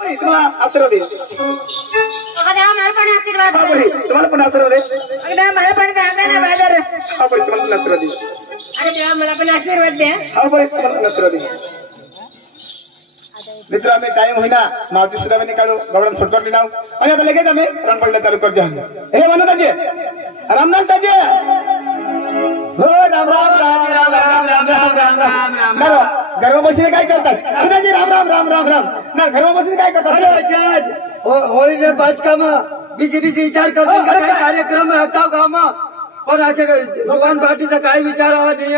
तुम्हाला आशीर्वाद दे. मला पण आशीर्वाद तुम्हाला पण आशीर्वाद दे. मला पण कांदा बाजार तुम्हाला पण आशीर्वाद दे. अरे देवा मला पण आशीर्वाद द्या. तुम्हाला पण आशीर्वाद दे. मित्र आम्ही टाइम होईना मावती सुद्धा काढू गवडन सोडली नाव आणि आता लगेच आम्ही रणपडला चालू करतो. हे म्हणत ताजे रामनाथ ताजे हो राम राम राम राम राम राम राम राम राम राम. घरवा बसले काय करतात राम राम राम राम राम ना घरवा बसले काय करतात. होळीचे 5 काम बिजी विचार करतो काय कार्यक्रम राहता गाव पण आता जुवान पार्टीचा काय विचार नाही.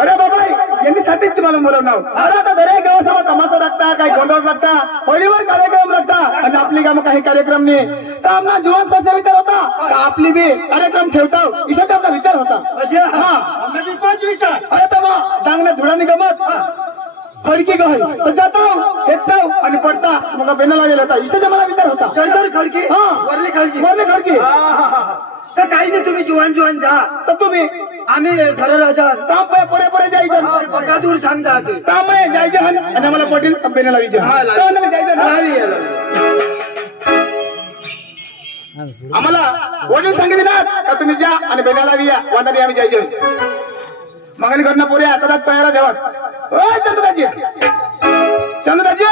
अरे बाबा यांनी साठीच तुम्हाला बोलवणार. आता दरेक गावासभा तमाशा लागता काही गोंधळ लागता होळीवर कार्यक्रम लागता आणि आपली कामं काही कार्यक्रम नाही तर आमना जुवान कसा विचार होता तर आपली बी कार्यक्रम ठेवता इशाचा आपला विचार होता. विचार अरे तर डांगण्या धुळानी गमत खडकी गहल तर जाता हेचाव आणि पडता मग बेनाला गेला होता इशाचा मला विचार होता. खडकी वरली खडकी तर काही नाही तुम्ही जुवान जा तर तुम्ही आम्ही घर राजा पुढे जायचं बघा दूर सांगता जायचं आणि मला पटेल बेनाला जायचं. आम्हाला वडील सांगितले ना का तुम्ही जा आणि बेनाला या वादाने आम्ही जायचं. मग घरनं पुढे आता तयार जेवत चंद्रदाजी चंद्रदाजी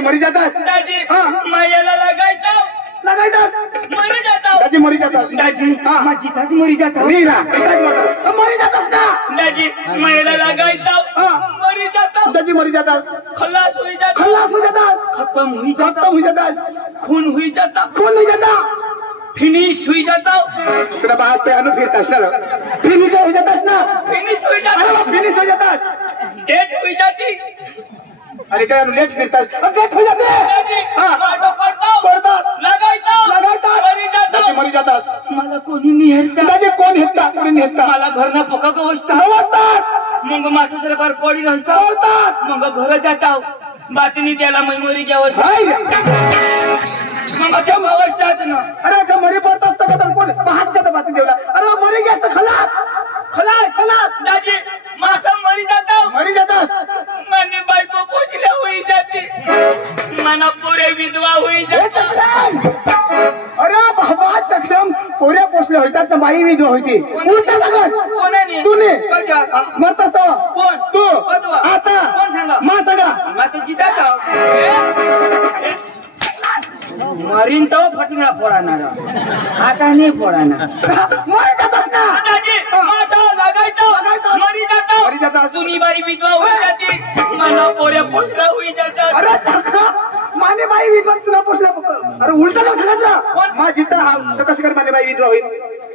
मरी जातास दाजी मायाला लगायतास मरी जातास दाजी माझी दाजी मरी जातास मरी जातास ना दाजी मायाला लगायताव दाजी मरी जातास खल्लास होई जातास खत्म हुई जातास खून हुई जाता फिनिश हुई जाता तुला बास ते अनु फिरतास ना फिनिश हुई जातास डेट हुई जाती अरे काय लेट फिरतात लेट हो जाते मरी जातास मला कोणी निहेरता कोण हेरता कोणी नेता मला घरना पका गवसतात मग माझं जरा बार पडी राहतात मग घर जाता बातनी त्याला मेमोरी घ्यावं मग त्या अवस्थात ना अरे मरी पडत असतं का तर कोण पाहत जातं बातमी देवला अरे मरी गेस्त खलास दाजी माझा मरी जातास माने बायको पोषल्या होई जाते मना पुरे विधवा होई जाते. अरे बाबा तकदम पोऱ्या पोषल्या होतात तर बाई विधवा होती उलटा सांगस कोणाने तूने मरतस तो कोण तू आता कोण सांगा मा सांगा माते जिता जाओ मरीन तो फटना फोडाणार आता नाही फोडाणार मरी जातास ना दाजी माझा लगायतो मरी जाता सुनी बाई विधवा होई जाती मला पोऱ्या पोषल्या होई जातात. अरे छात्रा माने बाई विधवा तुला पोषल्या अरे उलटा ना सांगायचा मा जिता तर कशी कर माने बाई विधवा होईल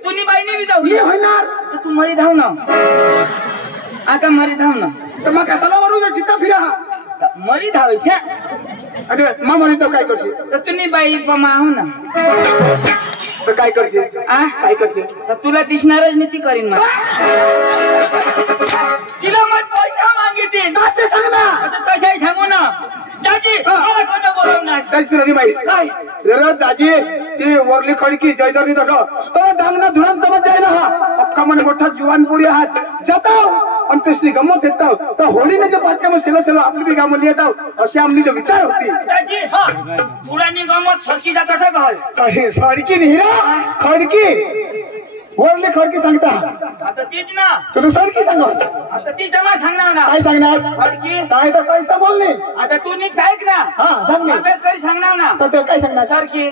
तुनी बाईने विधवा होणार तर तू मरी धाव ना आता मरी धाव ना तर मग कशाला मरू जिता फिरा मरी धावायच्या अरे मा मरी तो काय करशील तर तुम्ही बाई माहू ना तर काय करशील काय करशील तर तुला दिसणारच नीती करीन मला तिला मग पैसा मागितली तसे सांग ना तशाही सांगू ना दाजी मला खोटं बोलवणार दाजी तुला नाही माहिती काय जरा दाजी ती वरली खडकी जयदरनी तसं तो डांगना धुळान तमत जायला हा अक्का म्हणे मोठा जुवानपुरी आहात जाताव आणि तसली गमत येताव तर होळीने जे 5 कामं सेला आपली बी कामं येताव अशी आमची जो विचार होती दाजी धुळानी गमत सरकी जाता का काय सरकी नाही रा खडकी वरली खडकी सांगता आता तीच ना तुला सरकी सांग आता ती जमा सांगणार ना काय सांगणार खडकी काय तर कैसा बोलणे आता तू नीट ऐक ना हा सांग ना अभ्यास करी सांगणार ना तर ते काय सांगणार सरकी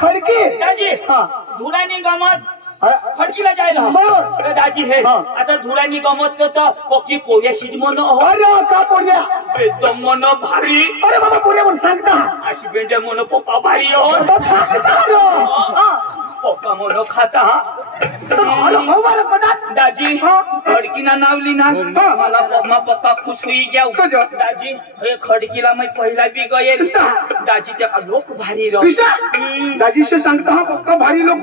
खडकी दाजी हा धुळानी गमत हा. खडकीला जायला बरोबर. अरे दाजी हे हा. आता धुळानी गमत तर पक्षी पोऱ्याशीच म्हण अरे का पोऱ्या एकदम मन भारी अरे बाबा पोऱ्या म्हणून सांगता अशी बेंड्या म्हण पप्पा भारी हो पप्पा म्हण खाता दाजी खडकीना नावली ना मला मम्मा पप्पा खुश होई गया दाजी हे खडकीला मी पहिला बी गयेल दाजी त्या लोक भारी दाजीशी सांगता हा पक्का भारी लोक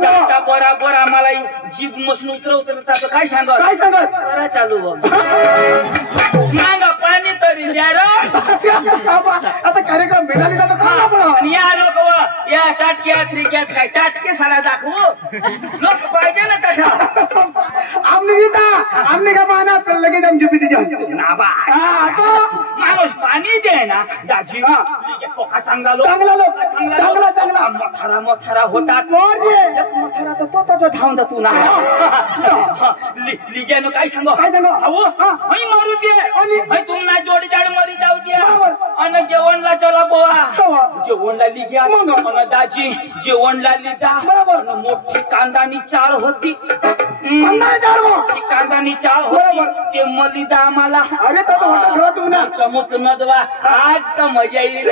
बराबर आम्हाला जीभ मसून उतरवत काय सांग काय सांगत करा चालू मागा पाणी तरी द्या आता कार्यक्रम मिळाली जातो का आपण या लोक या टाटक्या त्रिक्यात काय टाटके सारा दाखवू लोक पाहिजे ना तसा आमने गीता आमने का माना तर लगेच आमची पिती ना बा माणूस पाणी दे ना दाजी पोका चांगला लोक चांगला लोक चांगला चांगला मोठारा मोठारा होतात मोठारा तर तो धावून जा तू ना लिग्यानं काय सांगो काय सांगो अहो मारू दे तुम्हाला जोडी जाड मरी जाऊ द्या आणि जेवणला चला बोवा जेवणला लिग्या दाजी जेवणला लिजा बरोबर मोठी कांदानी चाळ होती कांदानी चाळ होती ते मलिदा आम्हाला अरे तर चमक नदवा आज का मजा येईल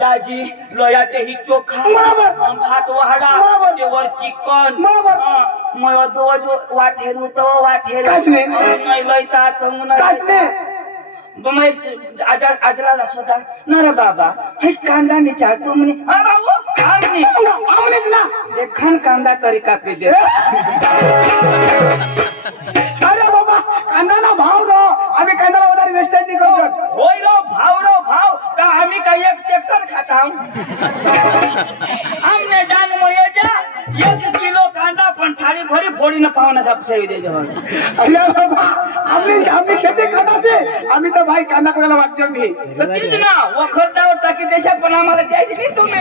दाजी लोयाते ही चोखा भात वाडा त्यावर चिकन मग वाठेरू तो वाठेरू नाही लयतात आजला स्वतः नर बाबा हे कांदा नि चाटतो म्हणे हा बाबू आवडीच ना देखन कांदा तरी कापे दे अरे बाबा कांदाला भाव रो आम्ही कांदाला वगैरे वेस्टेज नाही करत होय रो भाव का आम्ही काही एक ट्रॅक्टर खाता आमने जान मोये जा 1 किलो कांदा पण थाळी भरी फोडी न पावना साप ठेवी दे अरे बाबा आम्ही खेती खाताचे आम्ही तर भाई कांदा कोणाला वाटतो नाही तीच ना वखरदावर टाकी देशा पण आम्हाला द्यायची नाही तुम्ही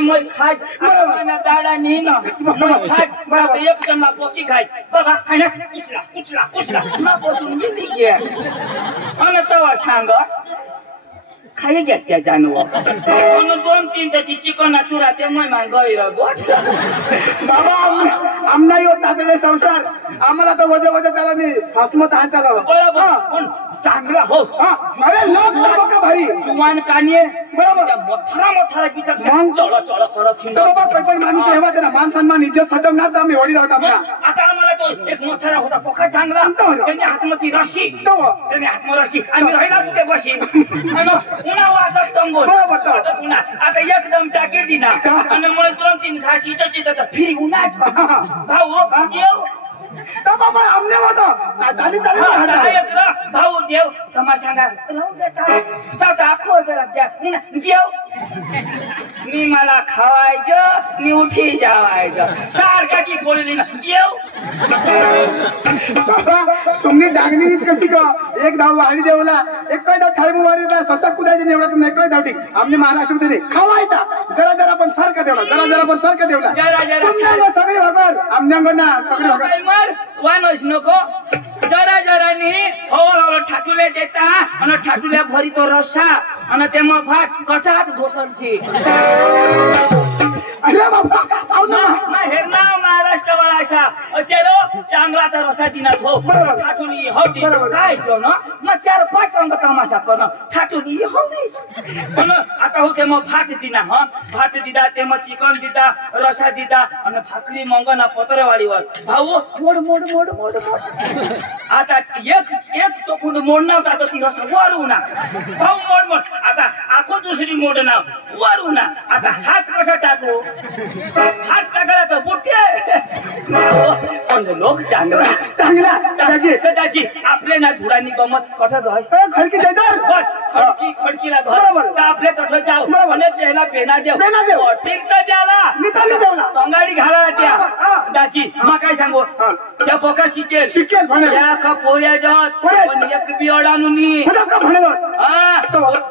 मै खाज ना दाडा नाही ना खाज बरोबर एक जण पोकी खाय बघा खाण्यास उचला ना पोसून गेली घ्या आणि तवा सांग खाई घ्या त्या जानवर आणि 2-3 त्याची चिकन चुरा ते मै गैर गोठ बाबा आमना येत नातले संसार आम्हाला तर वजा त्याला मी हसमत आहे त्याला बरोबर पण चांगला हो अरे लोक का भारी जुवान कानिये बरोबर मोठा विचार चळ करत बाबा पण माणूस हेवा त्याला मान सन्मान इज्जत खतम ना तर आम्ही वडी जाऊ आता आम्हाला तो एक मोठा होता पोका चांगला त्यांनी हातमती रशी त्यांनी हातम रशी आम्ही राहिला कुठे बशी पुन्हा वाजत तंबून आता एकदम टाकी दिना आणि मग 2-3 घास इचची तर फिरी उन्हाच भाऊ देव बाबा आमने होता चाली भाऊ देव तमा सांगा राहू देता दाखव जरा देव मी मला खावायचं मी उठी जावायचं सारखा की बोलली ना देव बाबा तुम्ही डागणी कशी का एक धाव वाढी देवला एक काय धाव ठाई वाढीला स्वसा कुदायचं निवडा तुम्ही काय धाव ठीक आम्ही महाराष्ट्र खावायचा जरा पण सारखा देवला सगळे भाकर आमन्यांना सगळे भाकर वानोश नको जरा नी हवळ ठाटुले देता आणि ठाटुल्या भरी तो रस्सा आणि ते मग भात कटात घोसलशी अरे बाबा हेरना महाराष्ट्र वाळाशा असे रो चांगलाचा रसा दिनात हो ठाटुली हौदी काय जो ना मग 4-5 अंग तमाशा करणं ठाटुली हौदी पण आता होते मग भात दिना भात दिदा ते मग चिकन दिदा रसा दिदा आणि भाकरी मंगना पत्रवाळीवर भाऊ मोड आता एक चोखून मोडना होता तर ती रसा वरू ना भाऊ मोड आता आखो दुसरी मोड ना वरू ना आता हात कसा टाकू हात टाकला तर बुट्टे पण लोक चांगला दादाजी आपले ना धुरानी गमत कठत आहे खडकी जायचं बस खडकीला घर आपले तठ जाऊ म्हणे त्याला बेना देव ठीक तर द्याला निकाली देवला अंगाडी घाला त्या दाजी मग काय सांगू त्या पोका शिकेल त्या का पोऱ्या जात पण एक बी अडानुनी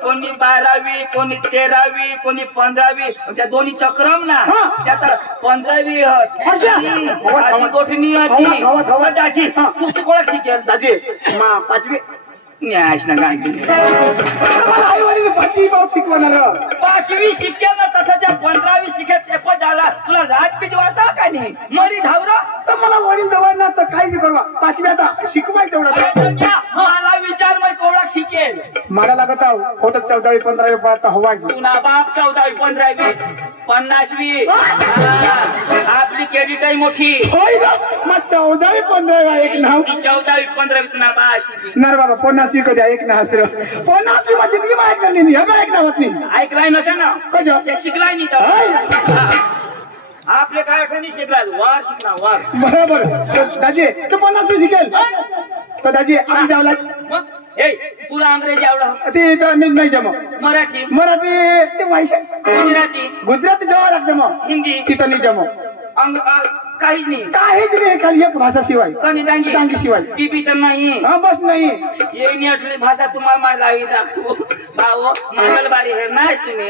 कोणी 12वी कोणी 13वी कोणी 15वी त्या दोन्ही चक्रम ना हा. त्याचा 15वी अच्छा. गोठणी हवा. त्याची तू कोणा शिकेल दाजी मा 5वी न्यायश ना गांधी आई वडील 5वी भाऊ शिकवणार 5वी शिकेल ना तसं त्या 15वी शिकेल ते पण झाला तुला राजकीय वाटत का नाही मरी धावरा तर मला वडील जवळ ना तर काही करवा 5वी आता शिकवाय तेवढं मला विचार मग कोवळा शिकेल मला लागत होतं 14वी 15वी पर्यंत हवा तुला बाप 14वी 15वी 50वी आपली क्रेडिट मोठी होय ना मग 14वी 15वी एक नाव 14वी 15वी ना बा शिकली नर बाबा 50वी कधी ऐक ना हसर 50वी मध्ये ती माहित नाही हे ऐक ना होत नाही ऐकलाय नसे ना कजो ते शिकलाय नाही तर आपले काय असं नाही शिकला वार शिकला वार बरोबर दाजी तू 50वी शिकेल तर दाजी आम्ही जावला मग ए तुला अंग्रेजी आवडा ते नाही जम मराठी मराठी ते वाईश गुजराती गुजराती जावं लागतं मग हिंदी तिथं नाही जम काहीच नाही काहीच नाही खाली एक भाषा शिवाय कणी डांगी डांगी शिवाय ती बी तर नाही हा बस नाही ये नेटली भाषा तुम्हाला मला लावी दाखवू भाऊ मंगलबारी हेरणार तुम्ही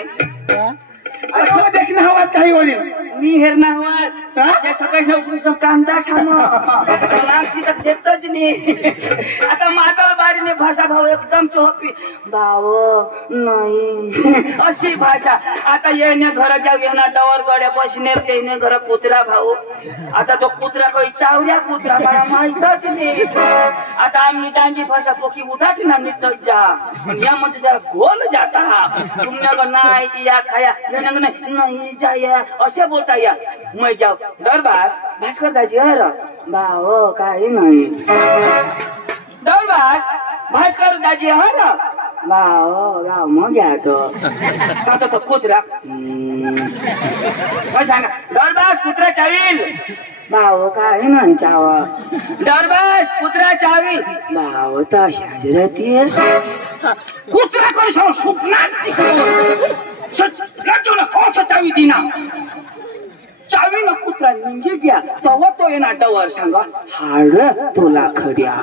अरे देखणं हवा काही वडील मी हेरणार आवाज हा? त्या सकाळी उठून कांदा छान मागशी तर देतच नाही आता मंगलबारीने भाषा भाऊ एकदम चोपी भाऊ नाही अशी भाषा आता येणे घर जाऊ येणार डवर गड्या बसणे त्याने घर कुत्रा भाऊ आता तो कुत्रा काही चावल्या कुत्रा मला माहितच नाही आता आम्ही डांगी भाषा पोकी उठाच ना निटक जा या म्हणजे जरा गोल जाता तुमने नाही या खाया नहीं जाया असे बोलता या मैं जाऊ दरबार भास्कर दाजी हर भाऊ काही नाही दरबार भास्कर दाजी हर भाऊ मग या तो कुत्रा सांगा दरबार कुत्रा चावील भाऊ काही नाही चावा दरबार कुत्रा चावील भाऊ तशाच राहते कुत्रा करू सुटणार चावी दिना चावी न कुत्रा निंगे घ्या तेव्हा तो येणार डवर सांगा हाड तुला खड्या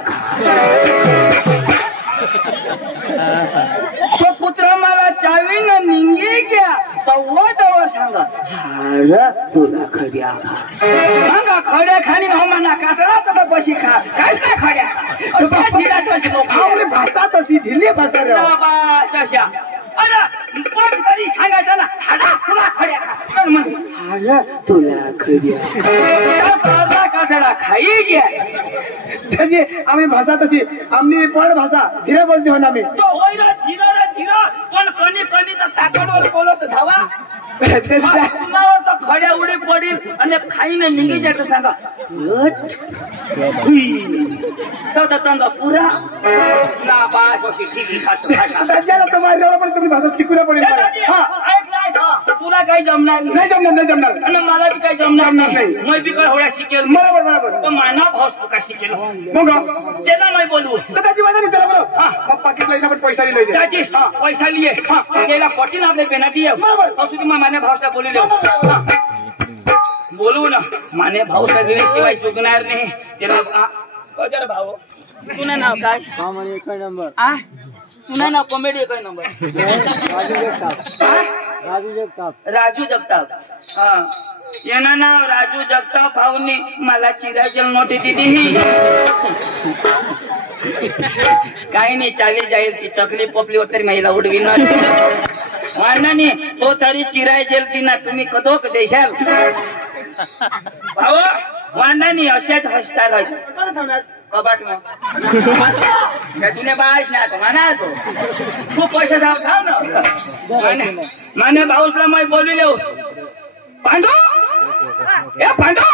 तो कुत्रा मला चावी न निंगे घ्या तेव्हा डवर सांगा हाड तुला खड्या सांगा खड्या खाणी म्हणा कातडा तर बशी खा काहीच नाही खड्या तशी लोक आपली भाषा तशी ढिली भाषा रे अरे पण कधी सांगायचं ना हाडा तुला खड्या खा हाडा तुला खड्या कातडा खाई घ्या त्याची आम्ही भाषा तशी आम्ही पण भाषा धीरे बोलते हो ना आम्ही तो होईना धीरा पण कणी तर ताकदवर बोलत धावा कुणावर तर खड्या उडी पडील आणि खाईने निघी जायचं सांगा तर तंगा पुरा ना बाय ठीक सध्याला तुम्हाला जवळ पण तुम्ही भाषा शिकूया पडेल तुला काही जमणार नाही जमणार आणि मला बी काही जमणार नाही मैं बी काय होळ्या शिकेल बरोबर तो माना भाऊस का शिकेल मग त्याला नाही बोलू त्याची माझा नाही त्याला बोलो मग पाकिट लईना पण पैसा लिहिले त्याची पैसा लिये गेला पटीन आपले पेनाटी असू ती माने भाऊसला बोलले बोलू ना माने भाऊसला दिल्याशिवाय चुकणार नाही त्याला कजर भाऊ तुझं नाव काय तुझं नाव कॉमेडी काय नंबर राजू जगताप हा येणं नाव राजू जगताप भाऊनी मला चिराची नोटी दिली काही नाही चाली जाईल ती चकली पोपलीवर तरी महिला उडवी ना वाढणानी तो तरी चिराय जेलती ना तुम्ही कधोक देशाल भाऊ वांदानी अशाच हसता राहतो कबाट में तुने बाज ना तो माना तो खूप पैसे खाव ना माने भाऊसला मैं बोलू पांडू ए पांडू